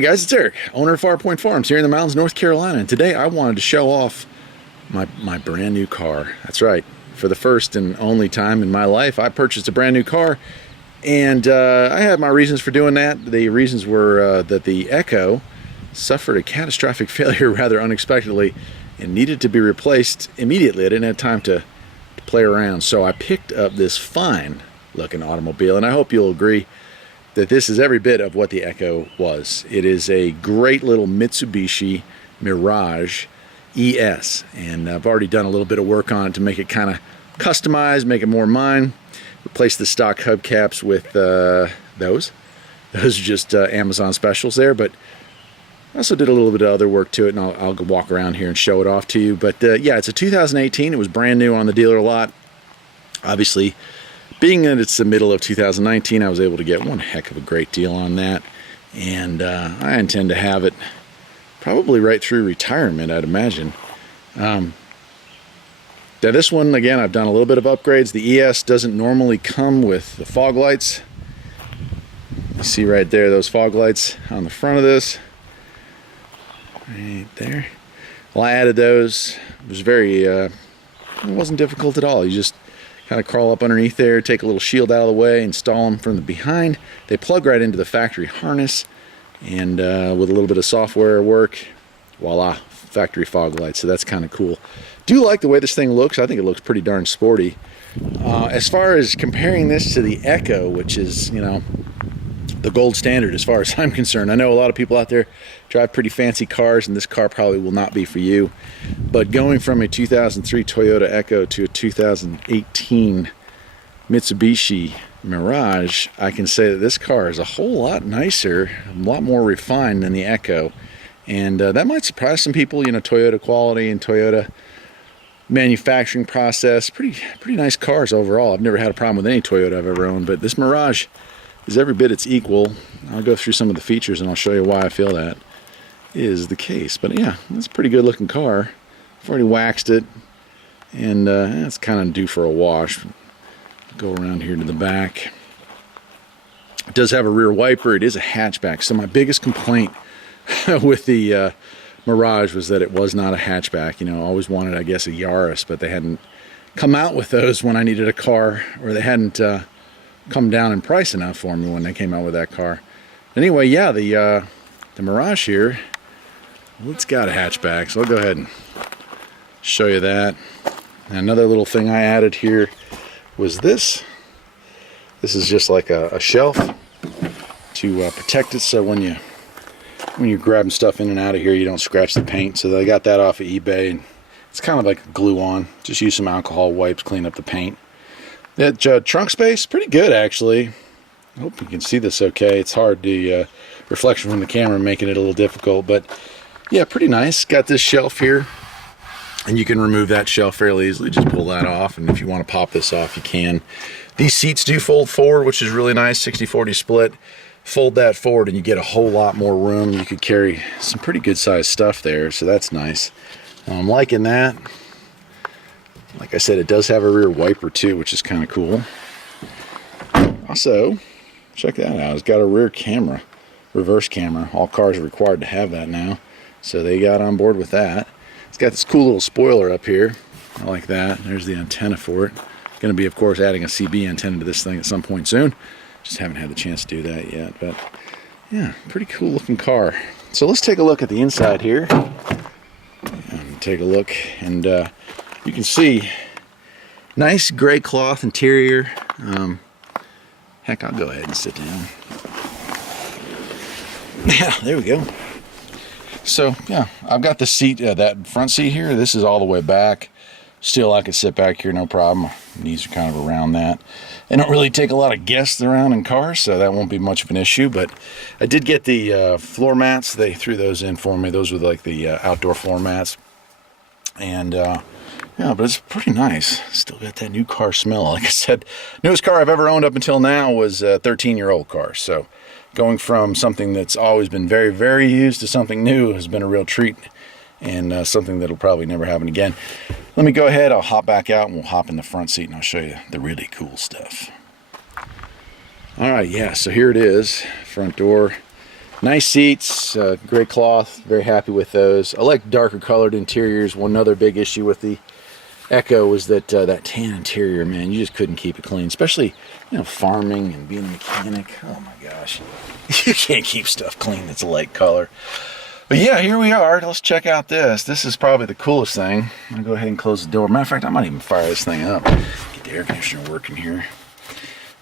Hey guys, it's Eric, owner of Farpoint Farms here in the mountains, North Carolina, and today I wanted to show off my brand new car. That's right, for the first and only time in my life, I purchased a brand new car, and I had my reasons for doing that. The reasons were that the Echo suffered a catastrophic failure rather unexpectedly and needed to be replaced immediately. I didn't have time to play around, so I picked up this fine looking automobile, and I hope you'll agree that this is every bit of what the Echo was. It is a great little Mitsubishi Mirage ES, and I've already done a little bit of work on it to make it kind of customized, make it more mine. Replace the stock hubcaps with those. Those are just Amazon specials there, but I also did a little bit of other work to it, and I'll walk around here and show it off to you. But yeah, it's a 2018. It was brand new on the dealer lot. Obviously, being that it's the middle of 2019, I was able to get one heck of a great deal on that, and I intend to have it probably right through retirement, I'd imagine. Now this one, again, I've done a little bit of upgrades. The ES doesn't normally come with the fog lights. You see right there, those fog lights on the front of this. Right there. Well, I added those. It was it wasn't difficult at all. You just kind of crawl up underneath there, take a little shield out of the way, install them from the behind. They plug right into the factory harness, and with a little bit of software work, voila, factory fog lights. So that's kind of cool. Do like the way this thing looks. I think it looks pretty darn sporty. As far as comparing this to the Echo, which is, you know, the gold standard as far as I'm concerned. I know a lot of people out there drive pretty fancy cars, and this car probably will not be for you. But going from a 2003 Toyota Echo to a 2018 Mitsubishi Mirage, I can say that this car is a whole lot nicer, a lot more refined than the Echo. And that might surprise some people. You know, Toyota quality and Toyota manufacturing process, pretty nice cars overall. I've never had a problem with any Toyota I've ever owned, but this Mirage is every bit its equal. I'll go through some of the features and I'll show you why I feel that is the case. But yeah, it's a pretty good looking car. I've already waxed it, and it's kind of due for a wash. Go around here to the back. It does have a rear wiper. It is a hatchback. So my biggest complaint with the Mirage was that it was not a hatchback. You know, I always wanted, I guess, a Yaris, but they hadn't come out with those when I needed a car, or they hadn't come down in price enough for me when they came out with that car. Anyway, yeah, the Mirage here, well, it's got a hatchback, so I'll go ahead and show you that. And another little thing I added here was this. This is just like a shelf to protect it, so when you're grabbing stuff in and out of here, you don't scratch the paint. So I got that off of eBay, and it's kind of like glue on. Just use some alcohol wipes, clean up the paint. That trunk space, pretty good actually. I hope you can see this okay. It's hard, the reflection from the camera making it a little difficult, but yeah, pretty nice. Got this shelf here, and you can remove that shelf fairly easily. Just pull that off, and if you want to pop this off, you can. These seats do fold forward, which is really nice, 60-40 split. Fold that forward and you get a whole lot more room. You could carry some pretty good sized stuff there, so that's nice. I'm liking that. Like I said, it does have a rear wiper too, which is kind of cool. Also, check that out. It's got a rear camera, reverse camera. All cars are required to have that now, so they got on board with that. It's got this cool little spoiler up here. I like that. There's the antenna for it. Going to be, of course, adding a CB antenna to this thing at some point soon. Just haven't had the chance to do that yet, but yeah, pretty cool looking car. So let's take a look at the inside here. And take a look, and you can see nice gray cloth interior. Heck, I'll go ahead and sit down. Yeah, there we go. So yeah, I've got the seat, that front seat here. This is all the way back. Still, I could sit back here, no problem. Knees are kind of around that. They don't really take a lot of guests around in cars, so that won't be much of an issue. But I did get the floor mats. They threw those in for me. Those were like the outdoor floor mats. And yeah, but it's pretty nice. Still got that new car smell. Like I said, newest car I've ever owned up until now was a 13-year-old car. So going from something that's always been very, very used to something new has been a real treat, and something that'll probably never happen again. Let me go ahead, I'll hop back out and we'll hop in the front seat and I'll show you the really cool stuff. All right, yeah, so here it is, front door. Nice seats, gray cloth, very happy with those. I like darker colored interiors. One other big issue with the Echo was that that tan interior, man, you just couldn't keep it clean, especially, you know, farming and being a mechanic. Oh my gosh, you can't keep stuff clean that's a light color. But yeah, here we are. Let's check out this. This is probably the coolest thing. I'm gonna go ahead and close the door. Matter of fact, I might even fire this thing up. Get the air conditioner working here.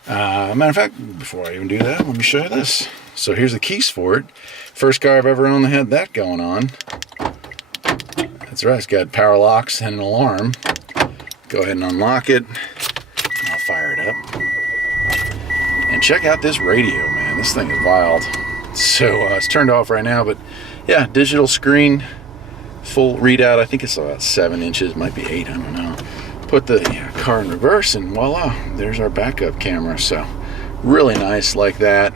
Matter of fact, before I even do that, let me show you this. So here's the keys for it. First car I've ever owned that had that going on. That's right, it's got power locks and an alarm. Go ahead and unlock it. I'll fire it up. And check out this radio, man. This thing is wild. So it's turned off right now, but yeah, digital screen, full readout. I think it's about 7 inches, might be 8, I don't know. Put the car in reverse and voila, there's our backup camera. So really nice like that.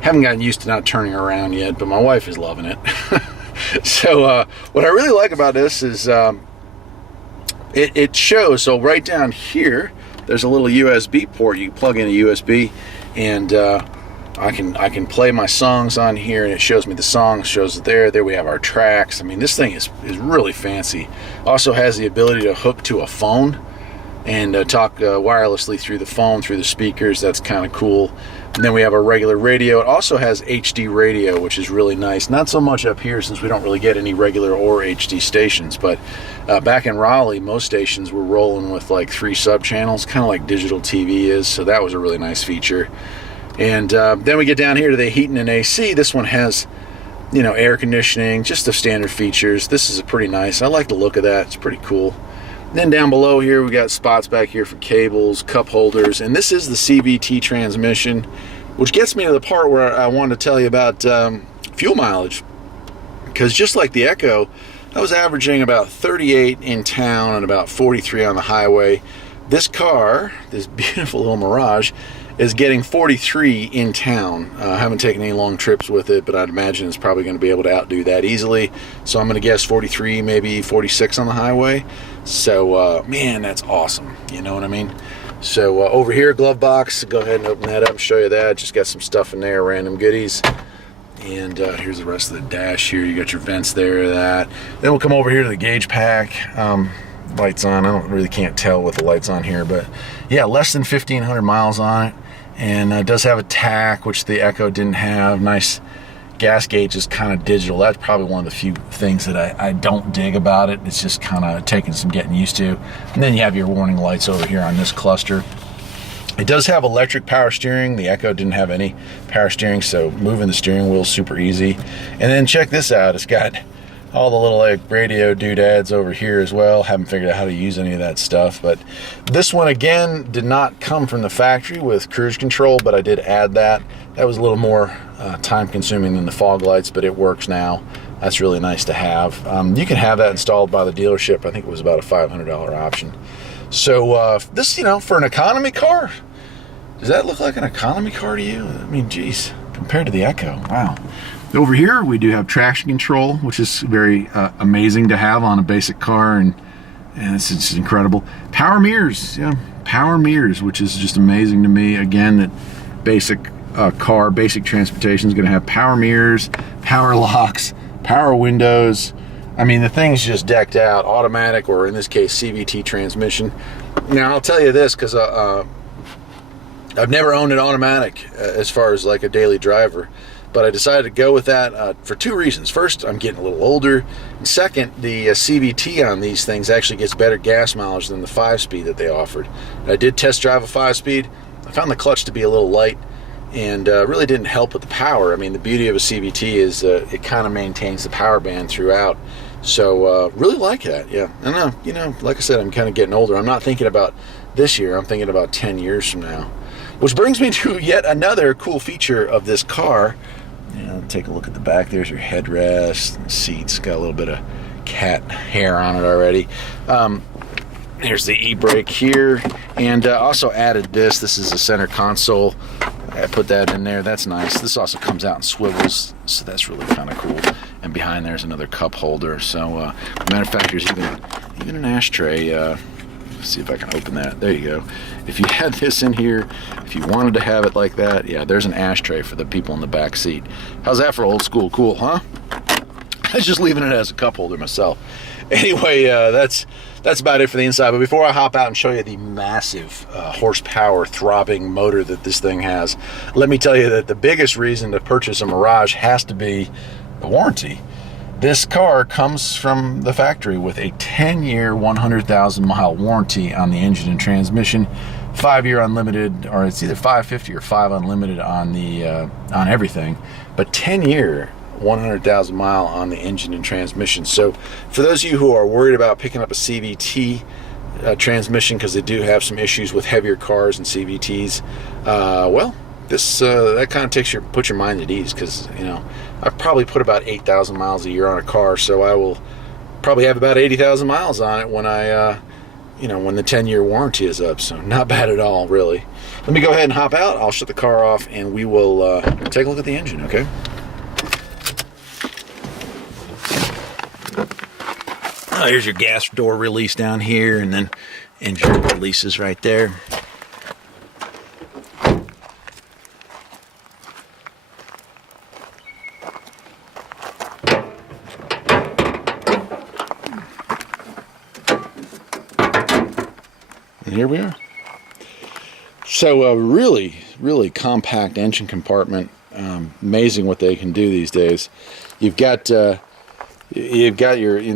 Haven't gotten used to not turning around yet, but my wife is loving it. So what I really like about this is it shows, so right down here there's a little USB port. You plug in a USB and I can play my songs on here, and it shows me the songs, shows it there we have our tracks. I mean, this thing is really fancy. Also has the ability to hook to a phone and talk wirelessly through the phone, through the speakers. That's kind of cool. And then we have our regular radio. It also has HD radio, which is really nice. Not so much up here since we don't really get any regular or HD stations, but back in Raleigh, most stations were rolling with like 3 sub-channels, kind of like digital TV is, so that was a really nice feature. And then we get down here to the heating and AC. This one has, you know, air conditioning, just the standard features. This is pretty nice. I like the look of that. It's pretty cool. Then down below here, we got spots back here for cables, cup holders, and this is the CVT transmission, which gets me to the part where I wanted to tell you about fuel mileage. Because just like the Echo, I was averaging about 38 in town and about 43 on the highway. This car, this beautiful little Mirage, is getting 43 in town. I haven't taken any long trips with it, but I'd imagine it's probably going to be able to outdo that easily. So I'm going to guess 43, maybe 46 on the highway. So, man, that's awesome. You know what I mean? So over here, Glovebox, go ahead and open that up and show you that. Just got some stuff in there, random goodies. And here's the rest of the dash here. You got your vents there, that. Then we'll come over here to the gauge pack. Lights on. I really can't tell with the lights on here, but yeah, less than 1,500 miles on it. And it does have a tack, which the Echo didn't have. Nice gas gauge is kind of digital. That's probably one of the few things that I don't dig about it. It's just kind of taking some getting used to. And then you have your warning lights over here on this cluster. It does have electric power steering. The Echo didn't have any power steering, so moving the steering wheel is super easy. And then check this out. It's got all the little like radio doodads over here as well. Haven't figured out how to use any of that stuff, but this one again did not come from the factory with cruise control, but I did add that. That was a little more time consuming than the fog lights, but it works now. That's really nice to have. You can have that installed by the dealership. I think it was about a $500 option. So this, you know, for an economy car, does that look like an economy car to you? I mean, geez, compared to the Echo, wow. Over here, we do have traction control, which is very amazing to have on a basic car, and it's just incredible. Power mirrors, yeah, power mirrors, which is just amazing to me. Again, that basic car, basic transportation is going to have power mirrors, power locks, power windows. I mean, the thing's just decked out, automatic, or in this case, CVT transmission. Now, I'll tell you this, because I've never owned an automatic as far as like a daily driver. But I decided to go with that for 2 reasons. First, I'm getting a little older. And second, the CVT on these things actually gets better gas mileage than the 5-speed that they offered. And I did test drive a 5-speed. I found the clutch to be a little light and really didn't help with the power. I mean, the beauty of a CVT is it kind of maintains the power band throughout. So really like that, yeah. I don't know, you know, like I said, I'm kind of getting older. I'm not thinking about this year. I'm thinking about 10 years from now. Which brings me to yet another cool feature of this car. You know, take a look at the back. There's your headrest, seats. Got a little bit of cat hair on it already. There's the e-brake here, and also added this. This is a center console. I put that in there. That's nice. This also comes out and swivels, so that's really kind of cool. And behind there's another cup holder. So, matter of fact, there's even an ashtray see if I can open that. There you go. If you had this in here, if you wanted to have it like that, yeah, there's an ashtray for the people in the back seat. How's that for old school cool, huh? I was just leaving it as a cup holder myself. Anyway, that's about it for the inside. But before I hop out and show you the massive horsepower throbbing motor that this thing has, let me tell you that the biggest reason to purchase a Mirage has to be the warranty. This car comes from the factory with a 10-year, 100,000 mile warranty on the engine and transmission, 5-year unlimited, or it's either 550 or 5 unlimited on the on everything, but 10-year, 100,000 mile on the engine and transmission. So for those of you who are worried about picking up a CVT transmission, because they do have some issues with heavier cars and CVTs, well, this that kind of puts your mind at ease, because I've probably put about 8,000 miles a year on a car, so I will probably have about 80,000 miles on it when I when the 10-year warranty is up. So not bad at all, really. Let me go ahead and hop out. I'll shut the car off and we will take a look at the engine, okay? Oh, here's your gas door release down here, and then engine releases right there. And here we are. So really, really compact engine compartment. Amazing what they can do these days. You've got your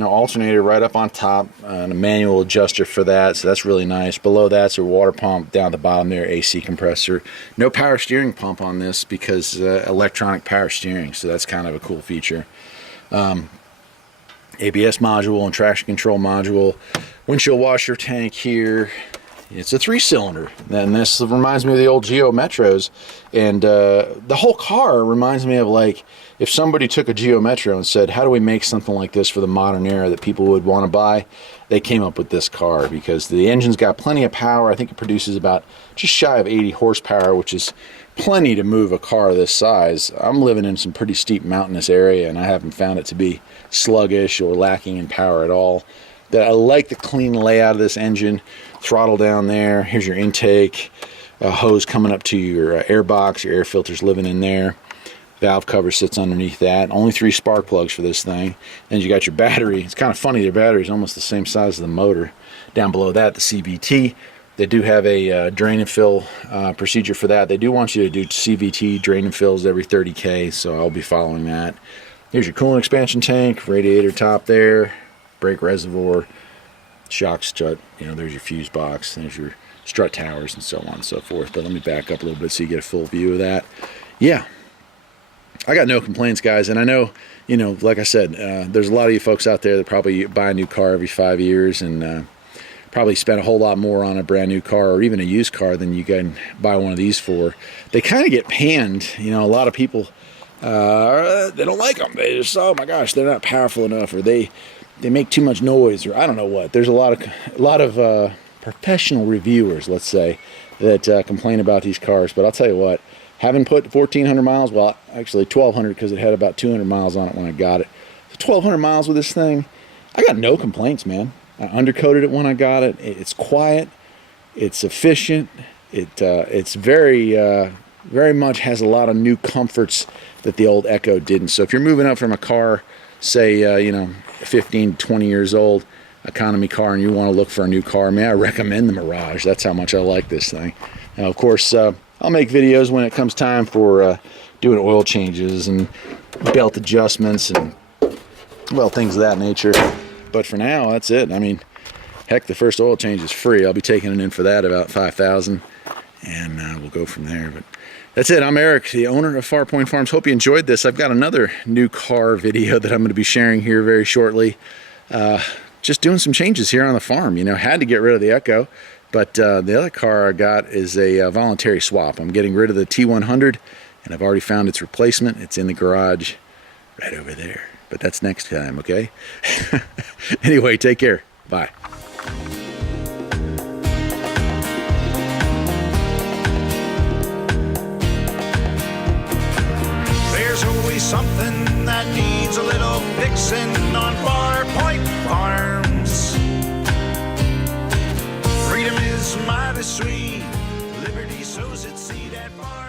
alternator right up on top, and a manual adjuster for that, so that's really nice. Below that's your water pump. Down at the bottom there, AC compressor. No power steering pump on this because electronic power steering, so that's kind of a cool feature. ABS module and traction control module. Windshield washer tank here. It's a 3-cylinder, and this reminds me of the old Geo Metros, and the whole car reminds me of, like, if somebody took a Geo Metro and said, how do we make something like this for the modern era that people would want to buy, they came up with this car, because the engine's got plenty of power. I think it produces about just shy of 80 horsepower, which is plenty to move a car this size. I'm living in some pretty steep mountainous area, and I haven't found it to be sluggish or lacking in power at all. I like the clean layout of this engine. Throttle down there. Here's your intake. Hose coming up to your air box. Your air filter's living in there. Valve cover sits underneath that. Only 3 spark plugs for this thing. Then you got your battery. It's kind of funny, their battery is almost the same size as the motor. Down below that, the CVT. They do have a drain and fill procedure for that. They do want you to do CVT drain and fills every 30K, so I'll be following that. Here's your coolant expansion tank, radiator top there, brake reservoir, shock strut, there's your fuse box, there's your strut towers, and so on and so forth. But let me back up a little bit so you get a full view of that. Yeah, I got no complaints, guys. And I know, like I said, there's a lot of you folks out there that probably buy a new car every 5 years and probably spend a whole lot more on a brand new car or even a used car than you can buy one of these for. They kind of get panned. A lot of people, they don't like them. They just, oh my gosh, they're not powerful enough, or they make too much noise, or I don't know what. There's a lot of professional reviewers, let's say, that complain about these cars. But I'll tell you what, having put 1,400 miles, well, actually 1,200, because it had about 200 miles on it when I got it. So 1,200 miles with this thing, I got no complaints, man. I undercoated it when I got it. It's quiet. It's efficient. It's very, very much has a lot of new comforts that the old Echo didn't. So if you're moving up from a car, say, 15, 20 years old, economy car, and you want to look for a new car, man, I recommend the Mirage. That's how much I like this thing. And of course, I'll make videos when it comes time for doing oil changes and belt adjustments and, well, things of that nature. But for now, that's it. I mean, heck, the first oil change is free. I'll be taking it in for that, about $5,000, and we'll go from there. But that's it. I'm Eric, the owner of Farpoint Farms. Hope you enjoyed this. I've got another new car video that I'm going to be sharing here very shortly. Just doing some changes here on the farm. Had to get rid of the Echo, but the other car I got is a voluntary swap. I'm getting rid of the T100, and I've already found its replacement. It's in the garage right over there. But that's next time, okay? Anyway, take care. Bye. There's always something that needs a little fixing on Farpoint Farms. mighty sweet. Liberty sows its seed at far